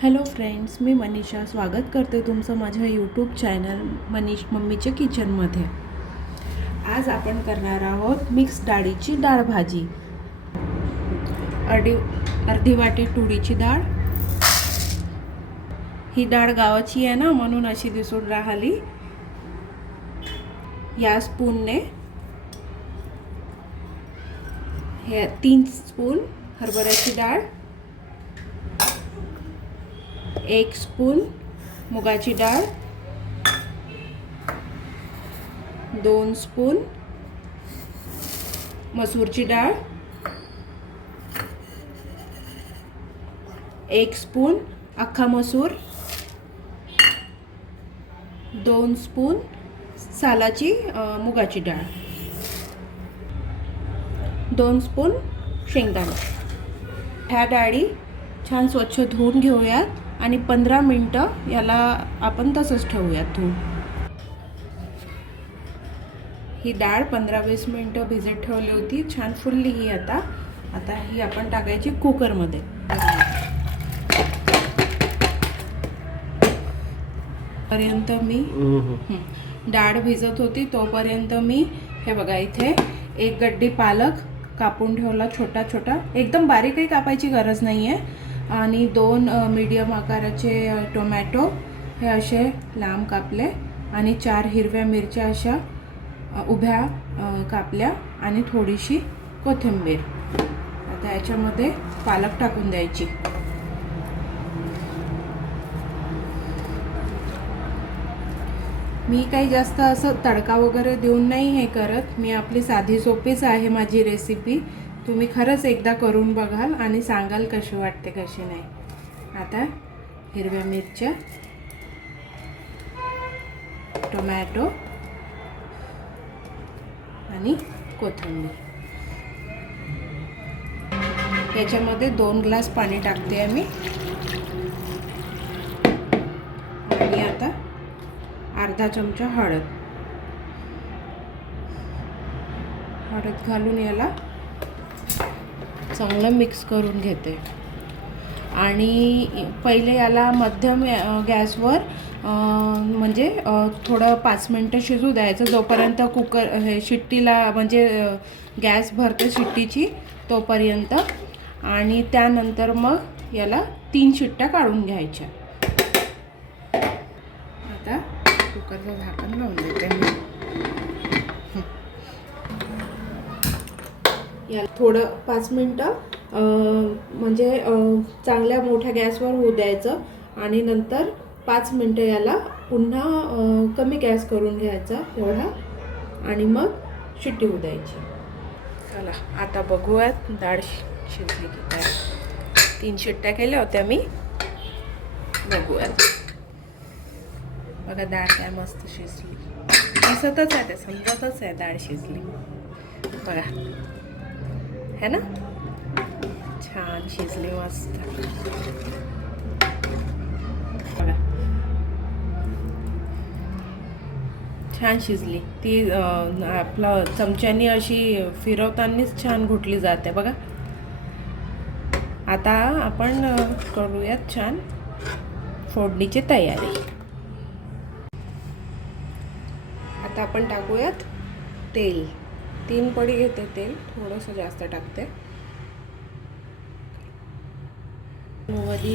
Hello friends, मी मनीषा स्वागत करते तुमचं माझ्या यूट्यूब चॅनल मनीष मम्मीच्या किचनमध्ये. आज आपण करणार आहोत मिक्स डाळीची डाळ भाजी. अर्धी वाटी तुरीची डाळ. ही डाळ गावाची आहे ना, म्हणून अशी दिसून राहिली. या स्पूनने हे 3 स्पून हरभऱ्याची डाळ, 1 स्पून मुगाची डाळ, 2 स्पून मसूरची डाळ, 1 स्पून अख्खा मसूर, 2 स्पून सालाची मुगाची डाळ, 2 स्पून शेंगदाणे. ह्या डाळी छान स्वच्छ धुवून घेऊयात आणि 15 मिनटं याला आपण तसंच ठेवूयात धुवून. ही डाळ 15-20 मिनटं भिजत ठेवली होती, छान फुलली ही. आता ही आपण टाकायची कुकरमध्ये. पर्यंत मी डाळ भिजत होती तोपर्यंत मी हे बघा, इथे 1 गड्डी पालक कापून ठेवला छोटा छोटा. एकदम बारीकही कापायची गरज नाही आहे. आणि 2 मीडियम आकाराचे टोमॅटो हे असे लांब कापले, आणि 4 हिरव्या मिरच्या अशा उभ्या कापल्या, आणि थोडीशी कोथिंबीर. आता याच्यामध्ये पालक टाकून द्यायची. मी काही जास्त असं तडका वगैरे देऊन नाही हे करत. मी आपली साधी सोपीच आहे माझी रेसिपी. तुम्ही खरंच एकदा करून बघाल आणि सांगाल कशी वाटते कशी नाही. आता हिरव्या मिरच्या, टोमॅटो आणि कोथिंबीर. याच्यामध्ये 2 ग्लास पाणी टाकते आहे मी. आणि आता अर्धा चमचा हळद घालून याला चांगलं मिक्स करून घेते. आणि पहिले याला मध्यम गॅसवर म्हणजे थोडं 5 मिनटं शिजू द्यायचं, जोपर्यंत कुकर हे शिट्टीला म्हणजे गॅस भरते शिट्टीची तोपर्यंत. आणि त्यानंतर मग याला 3 शिट्ट्या काढून घ्यायच्या. आता कुकरचं झाकण लावून देते मी. याला थोडं 5 मिनटं म्हणजे चांगल्या मोठ्या गॅसवर होऊ द्यायचं, आणि नंतर 5 मिनटं याला पुन्हा कमी गॅस करून घ्यायचा एवढा, आणि मग शिट्टी होऊ द्यायची. चला आता बघूयात डाळ शिजली की काय. 3 शिट्ट्या केल्या होत्या मी. बघूयात. बघा डाळ काय मस्त शिजली. दिसतच आहे, ते समजतच आहे डाळ शिजली. बघा है ना, छान शिजली मस्त. बघा छान शिजली ती. आपलं चमच्यानी अशी फिरवतानाच छान घुटली जाते बघा. आता आपण करूयात छान फोडणीची तयारी. आता आपण टाकूयात तेल. 3 पडी घेते तेल, थोडंसं जास्त टाकते. मोहरी,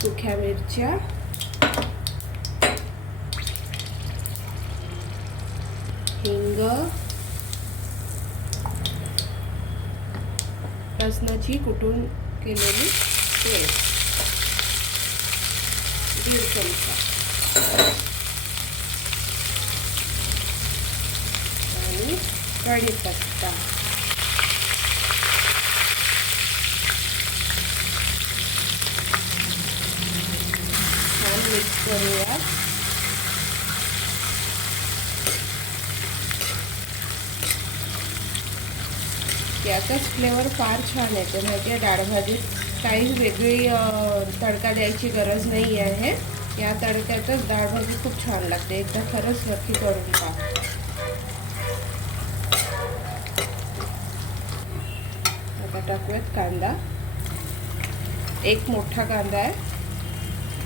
सुक्या मिरच्या, हिंग, लसणाची कुटून केलेली पेस्ट 1.5 चमचा, आणि कढीपत्ता. छान मिक्स करूया. याचाच फ्लेवर फार छान येतो माहिती आहे डाळ भाजीत. काही वेगळी तडका द्यायची गरज नाही आहे. या तडक्यातच डाळ भाजी खूप छान लागते. एकदा खरंच नक्की करून पहा. आता टाकूयात कांदा. एक मोठा कांदा आहे,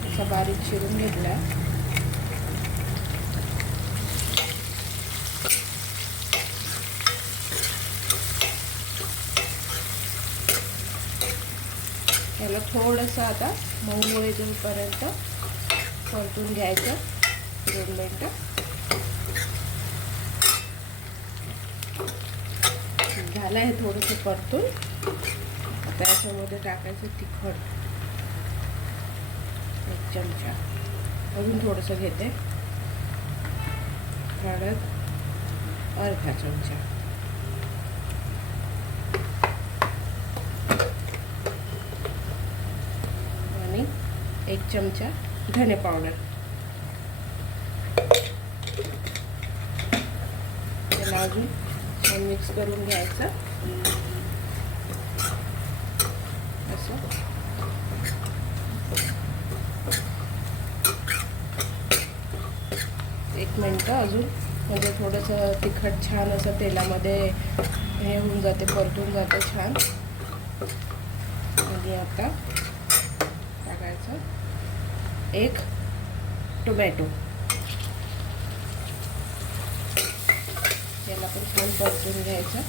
असा बारीक चिरून घेतला आहे. याला थोडंसं आता मऊ येईपर्यंत परतून घ्यायचं 2 मिनटं. झालं आहे थोडंसं परतून. आता याच्यामध्ये टाकायचं तिखट 1 चमचा. अजून थोडंसं घेते. हळद अर्धा चमचा. आणि 1 चमचा धने पावडर. त्याला अजून छान मिक्स करून घ्यायचं. असं 1 मिनटं अजून, म्हणजे थोडंसं तिखट छान असं तेलामध्ये हे होऊन जाते, परतून जाते छान. आणि आता टाकायचं 1 टोमॅटो. याला पण छान परतून घ्यायचं.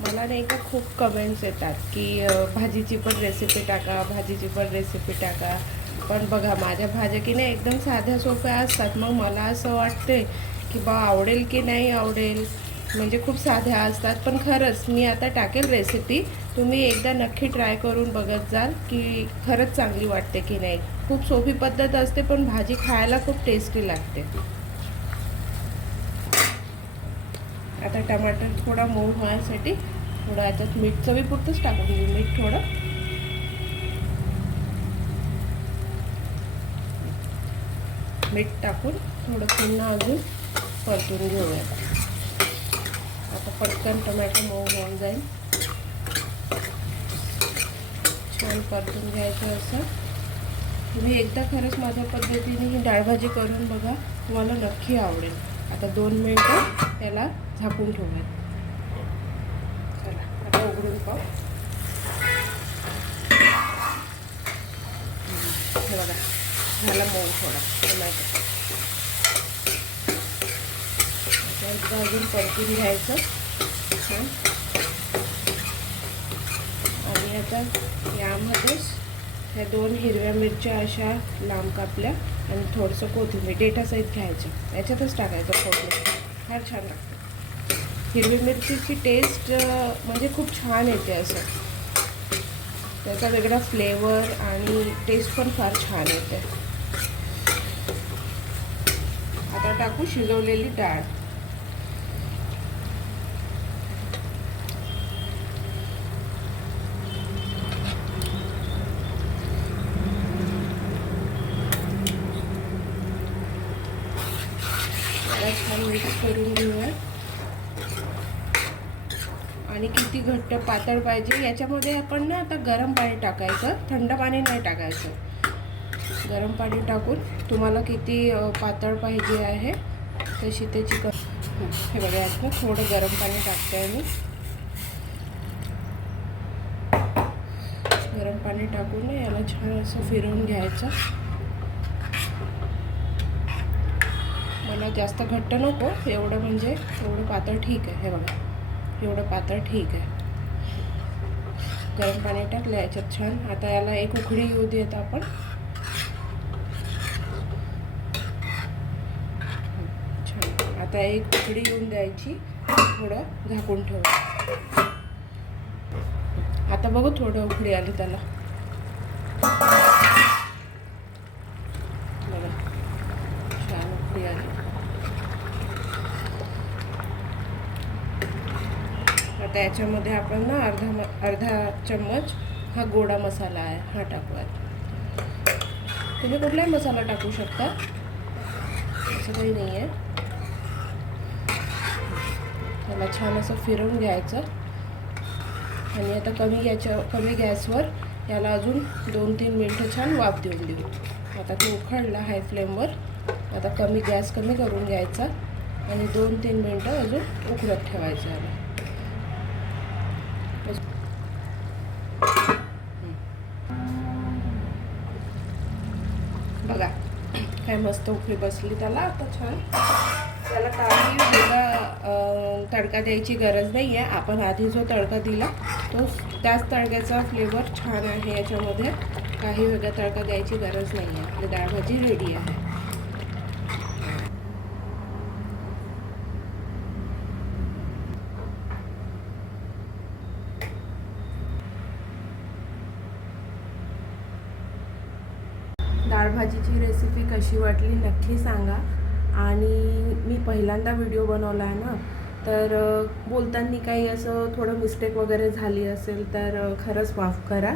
मला नाही का खूप कमेंट्स येतात की भाजीची पण रेसिपी टाका, भाजीची पण रेसिपी टाका. पण बघा, माझ्या भाज्या की नाही एकदम साध्या सोप्या असतात. मग मला असं वाटते की बा आवडेल की नाही आवडेल, म्हणजे खूप साध्या असतात. पण खरंच मी आता टाकेल रेसिपी, तुम्ही एकदा नक्की ट्राय करून बघत जाल की खरंच चांगली वाटते की नाही. खूप सोपी पद्धत असते, पण भाजी खायला खूप टेस्टी लागते. आता टमाटर थोडा मऊ होण्यासाठी थोडं याच्यात मीठ चवीपुरतंच टाकून घेऊ. मीठ थोडं. मीठ टाकून थोडं पुन्हा अजून परतून घेऊया. आता पटकन टोमॅटो मऊ होऊन जाईल. छान परतून घ्यायचं असं. तुम्ही एकदा खरंच माझ्या पद्धतीने ही डाळभाजी करून बघा, तुम्हाला नक्की आवडेल. आता 2 मिनटं त्याला झाकून ठेवूया. चला आता उघडून पाहू. हे बघा, झाला मऊ थोडा टोमॅटो. एकदा अजून परतून घ्यायचं. आणि आता यामध्येच ह्या 2 हिरव्या मिरच्या अशा लांब कापल्या आणि थोडंसं कोथिंबीर डेटासहित घ्यायचं. याच्यातच टाकायचं कोथिंबीर, फार छान लागतं. हिरवी मिरचीची टेस्ट म्हणजे खूप छान येते. असं त्याचा वेगळा फ्लेवर आणि टेस्ट पण फार छान येते. आता टाकू शिजवलेली डाळ. छान मिक्स करून घेऊया. आणि किती घट्ट पातळ पाहिजे याच्यामध्ये आपण ना आता गरम पाणी टाकायचं, थंड पाणी नाही टाकायचं. गरम पाणी टाकून तुम्हाला किती पातळ पाहिजे आहे तशी त्याची हे बघा, यात थोडं गरम पाणी टाकते आहे मी. गरम पाणी टाकून याला छान असं फिरवून घ्यायचं. मला जास्त घट्ट नको एवढं, म्हणजे एवढं पातळ ठीक आहे. हे बघा, एवढं पातळ ठीक आहे. गरम पाणी टाकलं याच्यात छान. आता याला एक उकळी येऊ देत आपण. छान. आता एक उकळी येऊन द्यायची, थोडं झाकून ठेवू. आता बघू थोडं उकळी आली त्याला. बघा, छान उकळी आली. आता याच्यामध्ये आपण ना अर्धा चम्मच हा गोडा मसाला आहे, हा टाकूयात. तुम्ही कुठलाही मसाला टाकू शकता, असं काही नाही आहे. त्याला छान असं फिरवून घ्यायचं. आणि आता कमी गॅसवर याला अजून 2-3 मिनटं छान वाफ देऊन देऊ. आता तो उखळला हाय फ्लेमवर. आता गॅस कमी करून घ्यायचा आणि 2-3 मिनटं अजून उकळत ठेवायचं आहे. बघा काय मस्त उकळी बसली त्याला. आता छान त्याला काही वेगळा तडका द्यायची गरज नाही आहे. आपण आधी जो तडका दिला तो त्याच तडक्याचा फ्लेवर छान आहे याच्यामध्ये. काही वेगळा तडका द्यायची गरज नाही आहे. आपली डाळ भाजी रेडी आहे. डाळ भाजीची रेसिपी कशी वाटली नक्की सांगा. आणि मी पहिल्यांदा व्हिडिओ बनवला आहे ना, तर बोलताना काही असं थोडं मिस्टेक वगैरे झाली असेल तर खरंच माफ करा.